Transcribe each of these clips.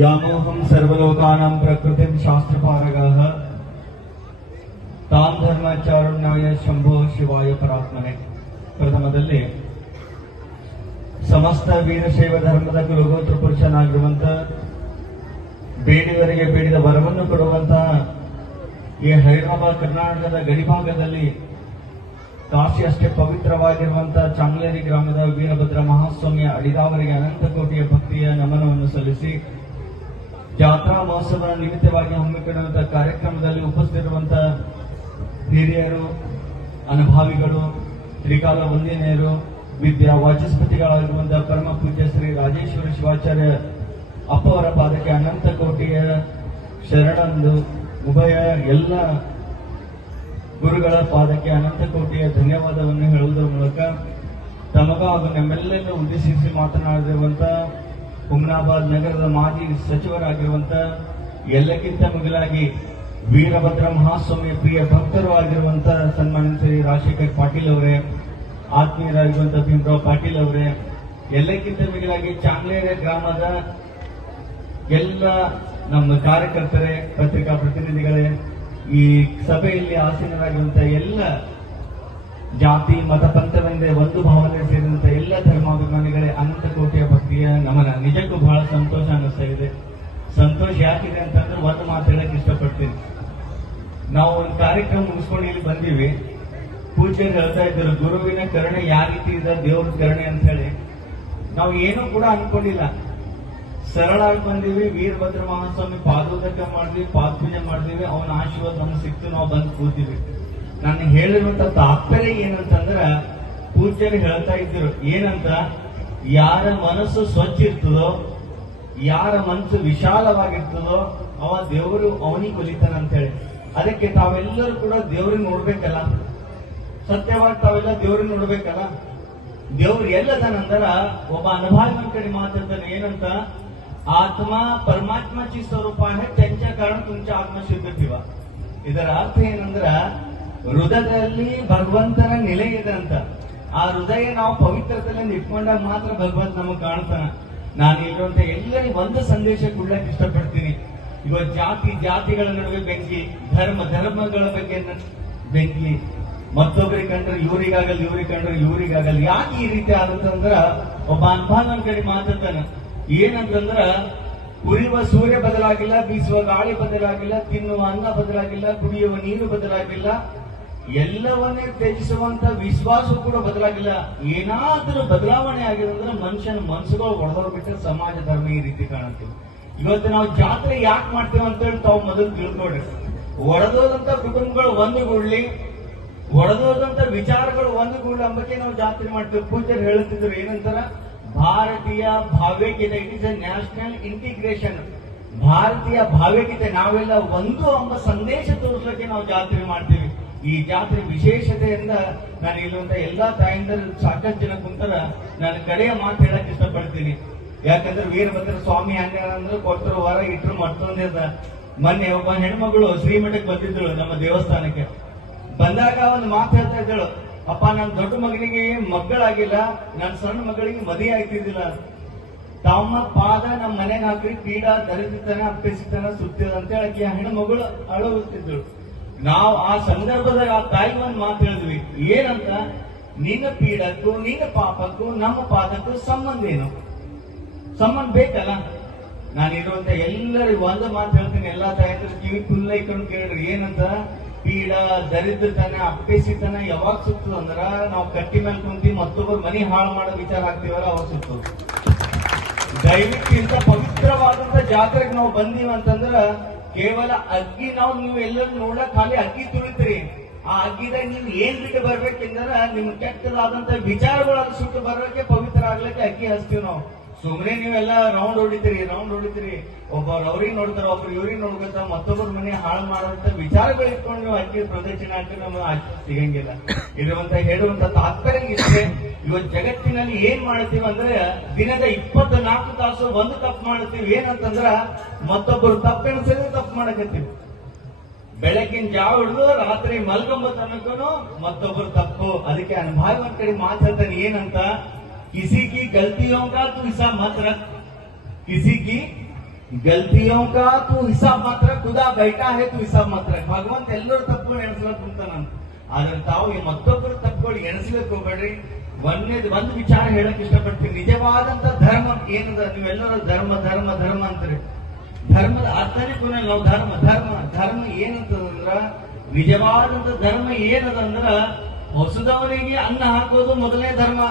ಯಾಮೋಹಂ ಸರ್ವಲೋಕಾನಾಂ ಪ್ರಕೃತಿಂ ಶಾಸ್ತ್ರಪಾರಗಾಹ ತಾಂ ಧರ್ಮಾಚಾರ್ಯಾಯ ಶಂಭೋ ಶಿವಾಯ ಪರಾತ್ಮನೆ. ಪ್ರಥಮದಲ್ಲಿ ಸಮಸ್ತ ವೀರಶೈವ ಧರ್ಮದ ಕುಲಗೋತ್ರ ಪುರುಷನಾಗಿರುವಂತ ಬೇಡಿಯವರಿಗೆ ಬೇಡಿದ ವರವನ್ನು ಕೊಡುವಂತಹ ಈ ಹೈದರಾಬಾದ್ ಕರ್ನಾಟಕದ ಗಡಿಭಾಗದಲ್ಲಿ ಕಾಶಿ ಅಷ್ಟೇ ಪವಿತ್ರವಾಗಿರುವಂತಹ ಚಾಂಗ್ಲೇರಿ ಗ್ರಾಮದ ವೀರಭದ್ರ ಮಹಾಸ್ವಾಮಿಯ ಅಡಿದಾವರಿಗೆ ಅನಂತ ಕೋಟಿಯ ಭಕ್ತಿಯ ನಮನವನ್ನು ಸಲ್ಲಿಸಿ ಜಾತ್ರಾ ಮಹೋತ್ಸವ ನಿಮಿತ್ತವಾಗಿ ಹಮ್ಮಿಕೊಂಡಿರುವಂತಹ ಕಾರ್ಯಕ್ರಮದಲ್ಲಿ ಉಪಸ್ಥಿತಿರುವಂತಹ ಹಿರಿಯರು, ಅನುಭಾವಿಗಳು, ತ್ರಿಕಾಲ ವಂದಿನಿಯರು, ವಿದ್ಯಾ ವಾಚಸ್ಪತಿಗಳಾಗಿರುವಂತಹ ಪರಮ ಪೂಜ್ಯ ಶ್ರೀ ರಾಜೇಶ್ವರ ಶಿವಾಚಾರ್ಯ ಅಪ್ಪವರ ಪಾದಕ್ಕೆ ಅನಂತ ಕೋಟಿಯ ಶರಣಂದು ಉಭಯ ಎಲ್ಲ ಗುರುಗಳ ಪಾದಕ್ಕೆ ಅನಂತ ಕೋಟಿಯ ಧನ್ಯವಾದವನ್ನು ಹೇಳುವುದರ ಮೂಲಕ ತಮಗ ಹಾಗೂ ನಮ್ಮೆಲ್ಲರನ್ನು ಉದ್ದೇಶಿಸಿ ಮಾತನಾಡಿರುವಂತಹ ಹುಮ್ನಾಬಾದ್ ನಗರದ ಮಾಜಿ ಸಚಿವರಾಗಿರುವಂತಹ ಎಲ್ಲಕ್ಕಿಂತ ಮಿಗಿಲಾಗಿ ವೀರಭದ್ರ ಮಹಾಸ್ವಾಮಿಯ ಪ್ರಿಯ ಭಕ್ತರು ಆಗಿರುವಂತಹ ಸನ್ಮಾನ್ಯ ಶ್ರೀ ರಾಜಶೇಖರ್ ಪಾಟೀಲ್ ಅವರೇ, ಆತ್ಮೀಯರಾಗಿರುವಂತಹ ಭೀಮರಾವ್ ಪಾಟೀಲ್ ಅವರೇ, ಎಲ್ಲಕ್ಕಿಂತ ಮಿಗಿಲಾಗಿ ಚಾಂಗ್ಲೇರಿ ಗ್ರಾಮದ ಎಲ್ಲ ನಮ್ಮ ಕಾರ್ಯಕರ್ತರೇ, ಪತ್ರಿಕಾ ಪ್ರತಿನಿಧಿಗಳೇ, ಈ ಸಭೆಯಲ್ಲಿ ಆಸೀನರಾಗಿರುವಂತಹ ಎಲ್ಲ ಜಾತಿ ಮತ ಪಂಥವೆಂದೇ ಒಂದು ಭಾವನೆ ಸೇರಿದಂತಹ ಎಲ್ಲ ಧರ್ಮಾಭಿಮಾನಿಗಳೇ, ಅನಂತ ಕೋಟಿಯ ಭಕ್ತಿಯ ನಮನ. ನಿಜಕ್ಕೂ ಬಹಳ ಸಂತೋಷ ಅನ್ನಿಸ್ತಾ ಇದೆ. ಸಂತೋಷ ಯಾಕಿದೆ ಅಂತಂದ್ರೆ ಒಂದು ಮಾತು ಹೇಳಕ್ ಇಷ್ಟಪಡ್ತೀನಿ. ನಾವು ಒಂದು ಕಾರ್ಯಕ್ರಮ ಮುಗಿಸ್ಕೊಂಡು ಇಲ್ಲಿ ಬಂದೀವಿ. ಪೂಜ್ಯರು ಹೇಳ್ತಾ ಇದ್ರು, ಗುರುವಿನ ಕರುಣೆ ಯಾವ ರೀತಿ ಇದೆ, ದೇವ್ರ ಕರುಣೆ ಅಂತ ಹೇಳಿ. ನಾವು ಏನೂ ಕೂಡ ಅನ್ಕೊಂಡಿಲ್ಲ, ಸರಳಾಗಿ ಬಂದೀವಿ. ವೀರಭದ್ರ ಮಹಾಸ್ವಾಮಿ ಪಾದೋದಕ ಮಾಡಿದ್ವಿ, ಪಾದಪೂಜೆ ಮಾಡಿದ್ವಿ, ಅವನ ಆಶೀರ್ವಾದ ನಮ್ಗೆ ಸಿಕ್ತು, ನಾವು ಬಂದು ಕೂತೀವಿ. ನಾನು ಹೇಳಿರುವಂತ ತಾತ್ಪರ್ಯ ಏನಂತಂದ್ರ, ಪೂಜ್ಯರು ಹೇಳ್ತಾ ಇದ್ರು ಏನಂತ, ಯಾರ ಮನಸ್ಸು ಸ್ವಚ್ಛ ಇರ್ತದೋ, ಯಾರ ಮನಸ್ಸು ವಿಶಾಲವಾಗಿರ್ತದೋ ಅವ ದೇವರು ಅವನಿಗೆ ಕೊಲಿತಾನ ಅಂತ ಹೇಳಿ. ಅದಕ್ಕೆ ತಾವೆಲ್ಲರೂ ಕೂಡ ದೇವ್ರಿಗೆ ನೋಡ್ಬೇಕಲ್ಲ, ಸತ್ಯವಾಗಿ ತಾವೆಲ್ಲ ದೇವ್ರಿಗೆ ನೋಡ್ಬೇಕಲ್ಲ. ದೇವ್ರು ಎಲ್ಲದನಂದ್ರ ಒಬ್ಬ ಅನುಭಾವಿ ಕಡೆ ಮಾತಾಡ್ತಾನೆ ಏನಂತ, ಆತ್ಮ परमात्माची स्वरूप आहे, त्यांच्या कारण तुमच्या आत्मा शुद्ध ठेवा. ಇದರ ಅರ್ಥ ಏನಂದ್ರ, ಹೃದಯದಲ್ಲಿ ಭಗವಂತನ ನೆಲೆ ಇದೆ ಅಂತ. ಆ ಹೃದಯ ನಾವು ಪವಿತ್ರತೆಯನ್ನು ಇಟ್ಕೊಂಡಾಗ ಮಾತ್ರ ಭಗವಂತ ನಮಗೆ ಕಾಣ್ತಾನ. ನಾನು ಇರುವಂತ ಎಲ್ಲರಿಗೂ ಒಂದು ಸಂದೇಶ ಕೊಡ್ಲಕ್ಕೆ ಇಷ್ಟಪಡ್ತೀನಿ. ಇವತ್ತು ಜಾತಿಗಳ ನಡುವೆ ಬೆಂಕಿ, ಧರ್ಮಗಳ ಬಗ್ಗೆ ಬೆಂಕಿ, ಮತ್ತೊಬ್ಬರಿಗೆ ಕಂಡ್ರೆ ಇವ್ರಿಗಾಗಲ್ಲ. ಯಾಕೆ ಈ ರೀತಿ ಆಗುತ್ತಂದ್ರ, ಒಬ್ಬ ಅನುಭವ ಕಡೆ ಮಾತಾಡ್ತಾನೆ ಏನಂತಂದ್ರ, ಉರಿಯುವ ಸೂರ್ಯ ಬದಲಾಗಿಲ್ಲ, ಬೀಸುವ ಗಾಳಿ ಬದಲಾಗಿಲ್ಲ, ತಿನ್ನುವ ಅನ್ನ ಬದಲಾಗಿಲ್ಲ, ಕುಡಿಯುವ ನೀರು ಬದಲಾಗಿಲ್ಲ, ಎಲ್ಲವನ್ನೇ ತ್ಯಜಿಸುವಂತ ವಿಶ್ವಾಸ ಕೂಡ ಬದಲಾಗಿಲ್ಲ. ಏನಾದ್ರೂ ಬದಲಾವಣೆ ಆಗಿದೆ ಅಂದ್ರೆ ಮನುಷ್ಯನ ಮನಸ್ಸುಗಳು ಒಡೆದೋಗ್ಬಿಟ್ರೆ ಸಮಾಜ ಧರ್ಮ ಈ ರೀತಿ ಕಾಣುತ್ತೆ. ಇವತ್ತು ನಾವು ಜಾತ್ರೆ ಯಾಕೆ ಮಾಡ್ತೇವೆ ಅಂತ ಹೇಳಿ ತಾವು ಮೊದಲು ತಿಳ್ಕೊಡ್ರಿ. ಒಡೆದೋದಂತ ಕುಟುಂಬಗಳು ಒಂದುಗೂಡ್ಲಿ, ಒಡೆದೋದಂತ ವಿಚಾರಗಳು ಒಂದುಗೂಡ್ಲಿ ಅಂಬಕ್ಕೆ ನಾವು ಜಾತ್ರೆ ಮಾಡ್ತೇವೆ. ಪೂಜ್ಯರು ಹೇಳುತ್ತಿದ್ರು ಏನಂತಾರ, ಭಾರತೀಯ ಭಾವ್ಯಕತೆ, it is a national integration. ಭಾರತೀಯ ಭಾವ್ಯಕತೆ, ನಾವೆಲ್ಲ ಒಂದು ಎಂಬ ಸಂದೇಶ ತೋರಿಸಲಿಕ್ಕೆ ನಾವು ಜಾತ್ರೆ ಮಾಡ್ತೀವಿ. ಈ ಜಾತ್ರೆ ವಿಶೇಷತೆಯಿಂದ ನಾನು ಇಲ್ಲುವಂತ ಎಲ್ಲಾ ತಾಯಂದರು ಸಾಕಷ್ಟು ಜನ ಕುಂತರ ನಾನು ಕಡೆಯ ಮಾತು ಹೇಳಕ್ ಇಷ್ಟಪಡ್ತೀನಿ. ಯಾಕಂದ್ರೆ ವೀರಭದ್ರ ಸ್ವಾಮಿ ಅಂದ್ರೆ ಕೊಟ್ಟರು ವರ ಇಟ್ರು ಮತ್ತೊಂದಿದ. ಮೊನ್ನೆ ಒಬ್ಬ ಹೆಣ್ಮಗಳು ಶ್ರೀಮಠಕ್ಕೆ ಬಂದಿದ್ದಳು ನಮ್ಮ ದೇವಸ್ಥಾನಕ್ಕೆ. ಬಂದಾಗ ಒಂದು ಮಾತು ಹೇಳ್ತಾ ಇದ್ದಳು, ಅಪ್ಪ ನನ್ನ ದೊಡ್ಡ ಮಗನಿಗೆ ಮಕ್ಕಳಾಗಿಲ್ಲ, ನನ್ನ ಸಣ್ಣ ಮಗಳಿಗೆ ಮದುವೆ ಆಗ್ತಿದ್ದಿಲ್ಲ, ತಮ್ಮ ಪಾದ ನಮ್ಮ ಮನೆಗೆ ಹಾಕಿ ಪೀಡ ದರಿತಾನೆ ಅಪ್ಪಿಸಿತಾನೆ ಸುತ್ತಿದ ಅಂತ ಹೇಳಕ್ಕೆ ಆ ಹೆಣ್ಮಗಳು ಅಳುತ್ತಿದ್ದಳು. ನಾವು ಆ ಸಂದರ್ಭದಾಗ ಆ ತಾಯಿ ಒಂದು ಮಾತು ಹೇಳಿದ್ವಿ ಏನಂತ, ನಿನ್ನ ಪೀಡಕ್ಕೂ ನಿನ್ನ ಪಾಪಕ್ಕೂ ನಮ್ಮ ಪಾದಕ್ಕೂ ಸಂಬಂಧ ಏನು? ಸಂಬಂಧ ಬೇಕಲ್ಲ. ನಾನಿರುವಂತ ಎಲ್ಲರಿಗೂ ಒಂದು ಮಾತು ಹೇಳ್ತೀನಿ, ಎಲ್ಲಾ ತಾಯಂದ್ರ ಕಿವಿ ಕುಲ್ಲೈಕೊಂಡು ಕೇಳ್ರಿ ಏನಂತ, ಪೀಡ ದರಿದ್ರತನ ಅಪ್ಪೆಸಿತನ ಯಾವಾಗ ಸುತ್ತದ ಅಂದ್ರ ನಾವು ಕಟ್ಟಿ ಮೇಲೆ ಕುಂತಿ ಮತ್ತೊಬ್ಬರು ಮನಿ ಹಾಳು ಮಾಡೋ ವಿಚಾರ ಆಗ್ತೀವಲ್ಲ ಅವಾಗ ಸುತ್ತದ. ದಯವಿಟ್ಟು ಇಂಥ ಪವಿತ್ರವಾದಂತ ಜಾತ್ರೆಗೆ ನಾವು ಬಂದೀವಿ ಅಂತಂದ್ರ ಕೇವಲ ಅಗ್ಗಿ ನೀವು ಎಲ್ಲರೂ ನೋಡ್ಲಕ್ ಖಾಲಿ ಅಗ್ಗಿ ತುಳಿತೀರಿ. ಆ ಅಗ್ಗಿದಾಗ ನೀವು ಏನ್ ಬಿಟ್ಟು ಬರ್ಬೇಕೆಂದ್ರ ನಿಮ್ ಕೆಟ್ಟದಾದಂತ ವಿಚಾರಗಳು ಅದು ಸುಟ್ಟು ಬರ್ಬೇಕೆ, ಪವಿತ್ರ ಆಗ್ಲಿಕ್ಕೆ ಅಗ್ಗಿ ಹಚ್ತೀವಿ ನಾವು. ಸುಮ್ಮನೆ ನೀವೆಲ್ಲ ರೌಂಡ್ ಹೊಡಿತೀರಿ. ಒಬ್ಬರು ಅವ್ರಿಗೆ ನೋಡ್ತಾರ, ಒಬ್ರು ಇವ್ರಿಗೆ ನೋಡ್ಕೊತಾರ, ಮತ್ತೊಬ್ಬರ ಮನೆ ಹಾಳು ಮಾಡುವಂತ ವಿಚಾರಗಳು ಇಟ್ಕೊಂಡು ನೀವು ಅಕ್ಕಿ ಪ್ರದಕ್ಷಿಣೆ ಹಾಕಿ ನಮಗೆ ಸಿಗಂಗಿಲ್ಲ. ಇರುವಂತ ಹೇಳುವಂತ ತಾತ್ಪರ್ಯ ಇಷ್ಟೇ. ಇವತ್ತು ಜಗತ್ತಿನಲ್ಲಿ ಏನ್ ಮಾಡ್ತೀವಿ ಅಂದ್ರೆ, ದಿನದ 24 ತಾಸು ಒಂದು ತಪ್ಪು ಮಾಡ್ತೀವಿ. ಏನಂತಂದ್ರ ಮತ್ತೊಬ್ಬರು ತಪ್ಪೆಣಿಸಿದ್ರೆ ತಪ್ಪು ಮಾಡಕತ್ತೀವಿ. ಬೆಳಗಿನ ಜಾವ ಹಿಡಿದು ರಾತ್ರಿ ಮಲ್ಕೊಂಬ ತನಕನು ಮತ್ತೊಬ್ಬರು ತಪ್ಪು. ಅದಕ್ಕೆ ಅನುಭವ ಒಂದ್ ಕಡೆ ಮಾತಾಡ್ತಾನೆ ಏನಂತ, किसी की गलतियों का तू हिसाब मत रख, किसी की गलतियों का तू हिसाब मात्र खुदा बैठा है तू हिसाब ಮಾತ್ರ ಭಗವಂತ ಎಲ್ಲರೂ ತಪ್ಪುಗಳು ಎಣಿಸ್ಲಕ್ ಕುಂತಾನ ಆದ್ರೆ ತಾವು ಈ ಮತ್ತೊಬ್ಬರು ತಪ್ಪುಗಳು ಎಣಿಸ್ಲಿಕ್ಕೆ ಹೋಗ್ಬೇಡ್ರಿ ಒಂದು ವಿಚಾರ ಹೇಳಕ್ ಇಷ್ಟಪಡ್ತೀನಿ ನಿಜವಾದಂತ ಧರ್ಮ ಏನದ ನೀವೆಲ್ಲರೂ ಧರ್ಮ ಧರ್ಮ ಧರ್ಮ ಅಂತೀರಿ ಧರ್ಮದ ಅರ್ಥನೇ ಕೊನೆ ನಾವು ಧರ್ಮ ಧರ್ಮ ಧರ್ಮ ಏನಂತಂದ್ರ ನಿಜವಾದಂತ ಧರ್ಮ ಏನದಂದ್ರ ಹೊಸದವನಿಗೆ ಅನ್ನ ಹಾಕೋದು ಮೊದಲನೇ ಧರ್ಮ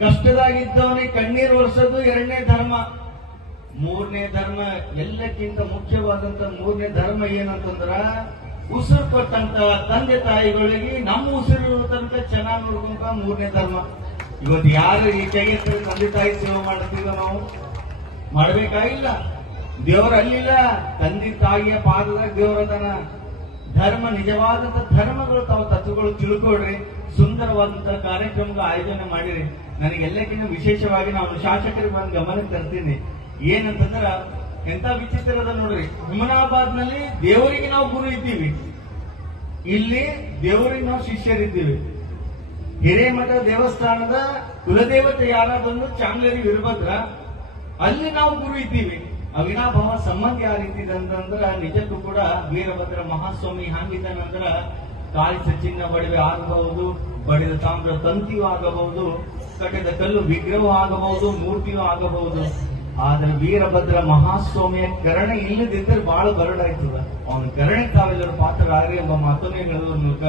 ಕಷ್ಟದಾಗಿದ್ದವನಿಗೆ ಕಣ್ಣೀರು ಒರೆಸೋದು ಎರಡನೇ ಧರ್ಮ ಮೂರನೇ ಧರ್ಮ ಎಲ್ಲಕ್ಕಿಂತ ಮುಖ್ಯವಾದಂತ ಮೂರನೇ ಧರ್ಮ ಏನಂತಂದ್ರ ಉಸಿರು ಕೊಟ್ಟಂತ ತಂದೆ ತಾಯಿಗಳಿಗೆ ನಮ್ಮ ಉಸಿರು ತನಕ ಚೆನ್ನಾಗಿ ನೋಡ್ಕೊಂತ ಮೂರನೇ ಧರ್ಮ ಇವತ್ತು ಯಾರು ಈ ಕೈ ಎತ್ತರ ತಂದೆ ತಾಯಿ ಸೇವೆ ಮಾಡ್ತೀವ ನಾವು ಮಾಡ್ಬೇಕಾಗಿಲ್ಲ ದೇವರ ಅಲ್ಲಿಲ್ಲ ತಂದೆ ತಾಯಿಯ ಪಾದದಾಗ ದೇವರದನ ಧರ್ಮ ನಿಜವಾದಂತ ಧರ್ಮಗಳು ತಾವು ತತ್ವಗಳು ತಿಳ್ಕೊಡ್ರಿ ಸುಂದರವಾದಂತಹ ಕಾರ್ಯಕ್ರಮಗಳ ಆಯೋಜನೆ ಮಾಡಿರಿ ನನಗೆ ಎಲ್ಲಕ್ಕಿಂತ ವಿಶೇಷವಾಗಿ ನಾನು ಶಾಸಕರಿಗೆ ಒಂದು ಗಮನಕ್ಕೆ ತರ್ತೀನಿ ಏನಂತಂದ್ರ ಎಂತ ವಿಚಿತ್ರದ ನೋಡ್ರಿ ಹುಮನಾಬಾದ್ ನಲ್ಲಿ ದೇವರಿಗೆ ನಾವು ಗುರು ಇದ್ದೀವಿ ಇಲ್ಲಿ ದೇವರಿಗೆ ನಾವು ಶಿಷ್ಯರಿದ್ದೀವಿ ಹಿರೇಮಠ ದೇವಸ್ಥಾನದ ಕುಲದೇವತೆ ಯಾರಾದನ್ನು ಚಾಂಗ್ಲೇರಿ ವೀರಭದ್ರ ಅಲ್ಲಿ ನಾವು ಗುರು ಇದ್ದೀವಿ ಅವಿನಾಭಾವ ಸಂಬಂಧ ಯಾವ ರೀತಿ ಅಂತಂದ್ರ ನಿಜಕ್ಕೂ ಕೂಡ ವೀರಭದ್ರ ಮಹಾಸ್ವಾಮಿ ಹಂಗಿದ್ದಾನಂದ್ರ ಕಾಳಿ ಸಚಿನ್ನ ಬಡವೆ ಆಗಬಹುದು ಬಡಿದ ತಾಮ್ರ ತಂತಿಯೂ ಆಗಬಹುದು ಕಟ್ಟಿದ ಕಲ್ಲು ವಿಗ್ರಹ ಆಗಬಹುದು ಮೂರ್ತಿಯೂ ಆಗಬಹುದು ಆದ್ರೆ ವೀರಭದ್ರ ಮಹಾಸ್ವಾಮಿಯ ಕರುಣೆ ಇಲ್ಲದಿದ್ದರೆ ಬಹಳ ಬರಡಾಯ್ತದ ಅವನ ಕರುಣೆ ತಾವೆಲ್ಲರೂ ಪಾತ್ರರಾಗ್ರಿ ಎಂಬ ಮಾತನ್ನೇ ಹೇಳುವ ಮೂಲಕ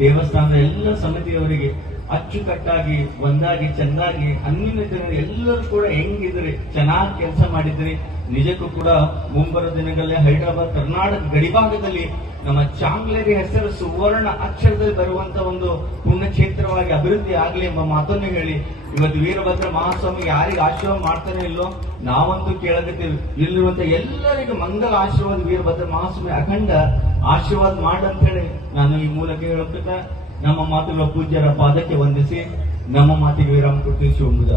ದೇವಸ್ಥಾನದ ಎಲ್ಲ ಸಮಿತಿಯವರಿಗೆ ಅಚ್ಚುಕಟ್ಟಾಗಿ ಒಂದಾಗಿ ಚೆಂದಾಗಿ ಅನ್ಯ ಜನರು ಎಲ್ಲರೂ ಕೂಡ ಹೆಂಗಿದ್ರಿ ಚೆನ್ನಾಗಿ ಕೆಲಸ ಮಾಡಿದ್ರಿ ನಿಜಕ್ಕೂ ಕೂಡ ಮುಂಬರುವ ದಿನಗಳಲ್ಲಿ ಹೈದರಾಬಾದ್ ಕರ್ನಾಟಕ ಗಡಿಭಾಗದಲ್ಲಿ ನಮ್ಮ ಚಾಂಗ್ಲೇರಿ ಹೆಸರು ಸುವರ್ಣ ಅಕ್ಷರದಲ್ಲಿ ಬರುವಂತ ಒಂದು ಪುಣ್ಯಕ್ಷೇತ್ರವಾಗಿ ಅಭಿವೃದ್ಧಿ ಆಗಲಿ ಎಂಬ ಮಾತನ್ನು ಹೇಳಿ ಇವತ್ತು ವೀರಭದ್ರ ಮಹಾಸ್ವಾಮಿ ಯಾರಿಗೆ ಆಶೀರ್ವಾದ ಮಾಡ್ತಾನೆ ಇಲ್ಲೋ ನಾವಂತೂ ಕೇಳಕತ್ತೀವಿ ಇಲ್ಲಿರುವಂತ ಎಲ್ಲರಿಗೂ ಮಂಗಲ ಆಶೀರ್ವಾದ ವೀರಭದ್ರ ಮಹಾಸ್ವಾಮಿ ಅಖಂಡ ಆಶೀರ್ವಾದ ಮಾಡಂತ ಹೇಳಿ ನಾನು ಈ ಮೂಲಕ ಹೇಳುತ್ತ ನಮ್ಮ ಮಾತುಗಳ ಪೂಜ್ಯರ ಪಾದಕ್ಕೆ ವಂದಿಸಿ ನಮ್ಮ ಮಾತಿಗೆ ವಿರಾಮ ಕೊಡ್ತೀವಿ ಶಿವಮೊಗ್ಗ